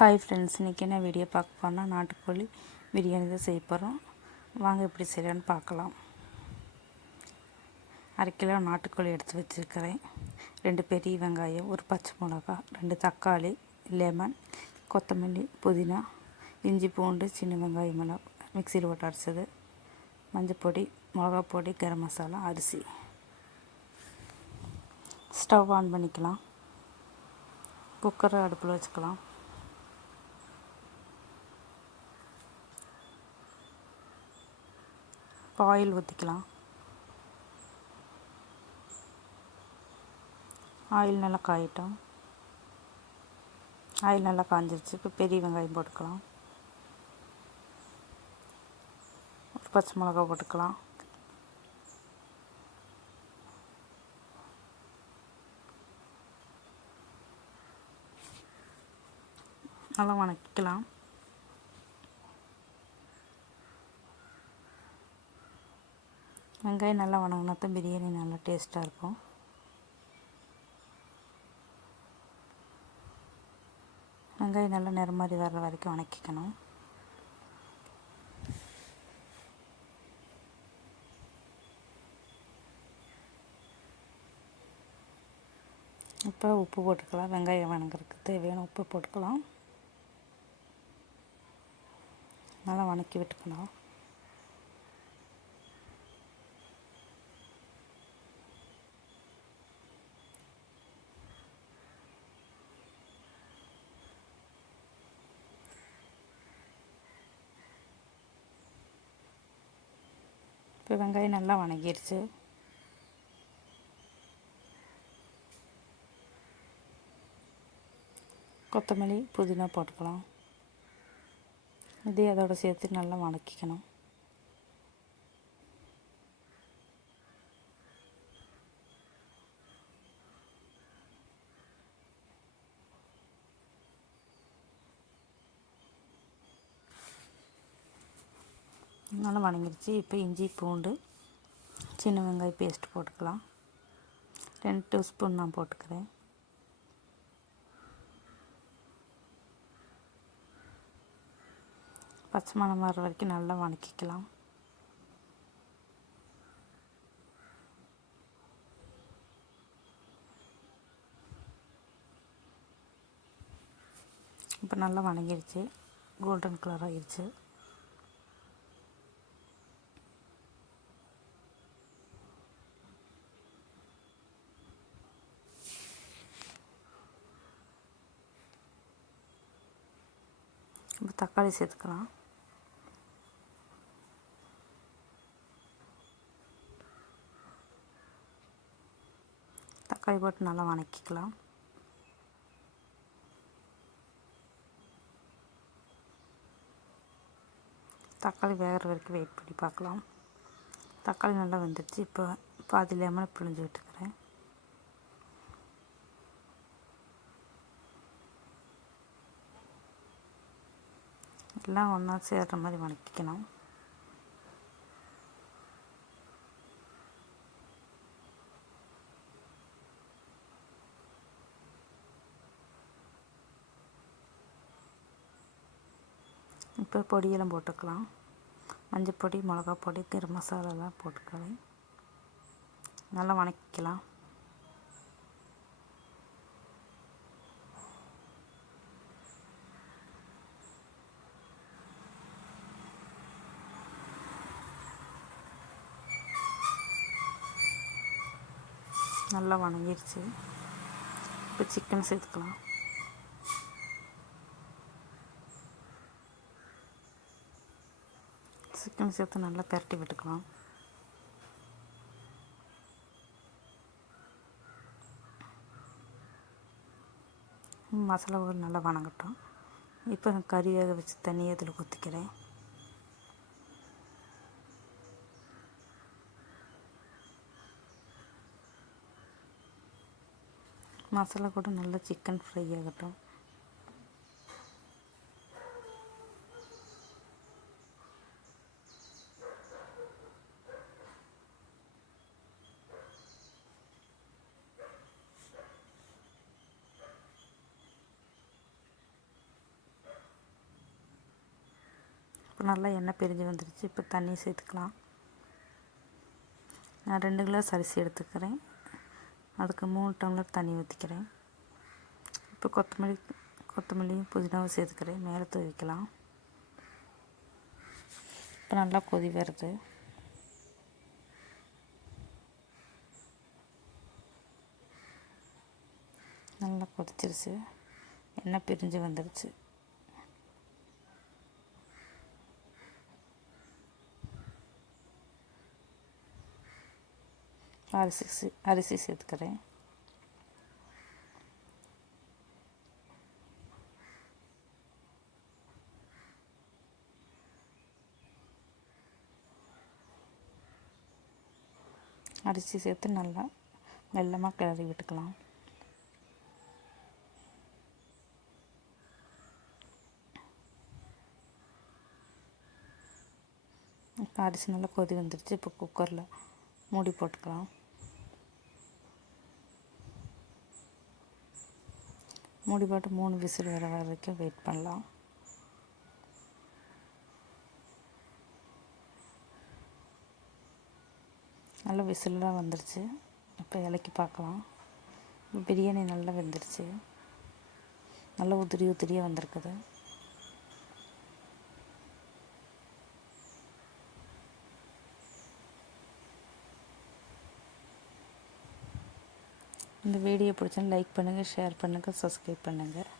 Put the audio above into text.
Hi friends, இன்றைக்கி என்ன video பார்க்க போனால் நாட்டுக்கோழி பிரியாணி தான் செய்ய போகிறோம். வாங்க எப்படி செய்யலான்னு பார்க்கலாம். 1/2 கிலோ நாட்டுக்கோழி எடுத்து வச்சுருக்கிறேன். 2 பெரிய வெங்காயம், 1 பச்சை மிளகா, 2 தக்காளி, லெமன், கொத்தமல்லி, புதினா, இஞ்சி பூண்டு, சின்ன வெங்காயம் எல்லாம் மிக்சியில் போட்டு அரைச்சது, மஞ்சப்பொடி, மிளகாப்பொடி, கரம் மசாலா, அரிசி. ஸ்டவ் ஆன் பண்ணிக்கலாம். குக்கரை அடுப்பில் வச்சுக்கலாம். ஆயில் ஊற்றிக்கலாம். ஆயில் நல்லா காயட்டும். ஆயில் நல்லா காஞ்சிருச்சு. இப்போ பெரிய வெங்காயம் போட்டுக்கலாம். 1 பச்சை மிளகா போட்டுக்கலாம். நல்லா வணக்கிக்கலாம். வெங்காயம் நல்லா வணங்கினா தான் பிரியாணி நல்லா டேஸ்ட்டாக இருக்கும். வெங்காயம் நல்லா நிறம் மாதிரி வர்ற வரைக்கும் வணக்கிக்கணும். இப்போ உப்பு போட்டுக்கலாம். வெங்காயம் வணங்குறதுக்கு தேவையான உப்பு போட்டுக்கலாம். நல்லா வணக்கி விட்டுக்கணும். இப்போ வெங்காயம் நல்லா வணங்கிடுச்சு. கொத்தமல்லி, புதினா போட்டுக்கலாம். இதே அதோட சேர்த்து நல்லா வணக்கிக்கணும். நல்லா வணங்கிடுச்சு. இப்போ இஞ்சி பூண்டு சின்ன வெங்காயம் பேஸ்ட் போட்டுக்கலாம். 2 டீஸ்பூன் நான் போட்டுக்கிறேன். பச்சை மணம் வர வரைக்கும் நல்லா வணக்கிக்கலாம். இப்போ நல்லா வணங்கிடுச்சு. கோல்டன் கலர் ஆகிடுச்சு. இப்போ தக்காளி சேர்த்துக்கலாம். தக்காளி போட்டு நல்லா வணக்கிக்கலாம். தக்காளி வேகிற வரைக்கும் வெயிட் பண்ணி பார்க்கலாம். தக்காளி நல்லா வெந்துடுச்சு. இப்போ பாதி லெமனை பிழிஞ்சு விட்டுக்கிறேன். எல்லாம் ஒன்றா சேர்கிற மாதிரி வணக்கிக்கணும். இப்போ பொடியெல்லாம் போட்டுக்கலாம். மஞ்சப்பொடி, மிளகாப்பொடி, கரம் மசாலாலாம் போட்டுக்கலாம். நல்லா வணக்கிக்கலாம். நல்லா வணங்கிடுச்சு. இப்போ சிக்கன் சேர்த்துக்கலாம். சிக்கன் சேர்த்து நல்லா பரட்டி விட்டுக்கலாம். மசாலாவும் நல்லா வணங்கட்டும். இப்போ கறி வேக வச்சு தண்ணியை இதில் ஊற்றிக்கிறேன். மசாலா கூட நல்லா சிக்கன் ஃப்ரை ஆகட்டும். இப்போ நல்லா எண்ணெய் பிரிஞ்சு வந்துருச்சு. இப்போ தண்ணி சேர்த்துக்கலாம். நான் 2 கிளாஸ் அரிசி எடுத்துக்கிறேன். அதுக்கு 3 டம்ளர் தண்ணி ஊற்றிக்கிறேன். இப்போ கொத்தமல்லியும் புதினாவும் சேர்த்துக்கிறேன். மேலே தூவிக்கலாம். இப்போ நல்லா கொதி வருது. நல்லா கொதிச்சிருச்சு. எண்ணெய் பிரிஞ்சு வந்துடுச்சு. அரிசி சேர்த்துக்கிறேன். அரிசி சேர்த்து நல்லா மெல்லமாக கிளறி விட்டுக்கலாம். இப்போ அரிசி நல்லா கொதி வந்துடுச்சு. இப்போ குக்கரில் மூடி போட்டுக்கலாம். மூடி போட்டு 3 விசில் வர வரைக்கும் வெயிட் பண்ணலாம். நல்லா விசிலெலாம் வந்துடுச்சு. இப்போ இலக்கி பார்க்கலாம். பிரியாணி நல்லா வெந்துடுச்சு. நல்லா உதிரியாக வந்திருக்குது. இந்த வீடியோ பிடிச்சா லைக் பண்ணுங்கள், ஷேர் பண்ணுங்கள், சப்ஸ்கிரைப் பண்ணுங்கள்.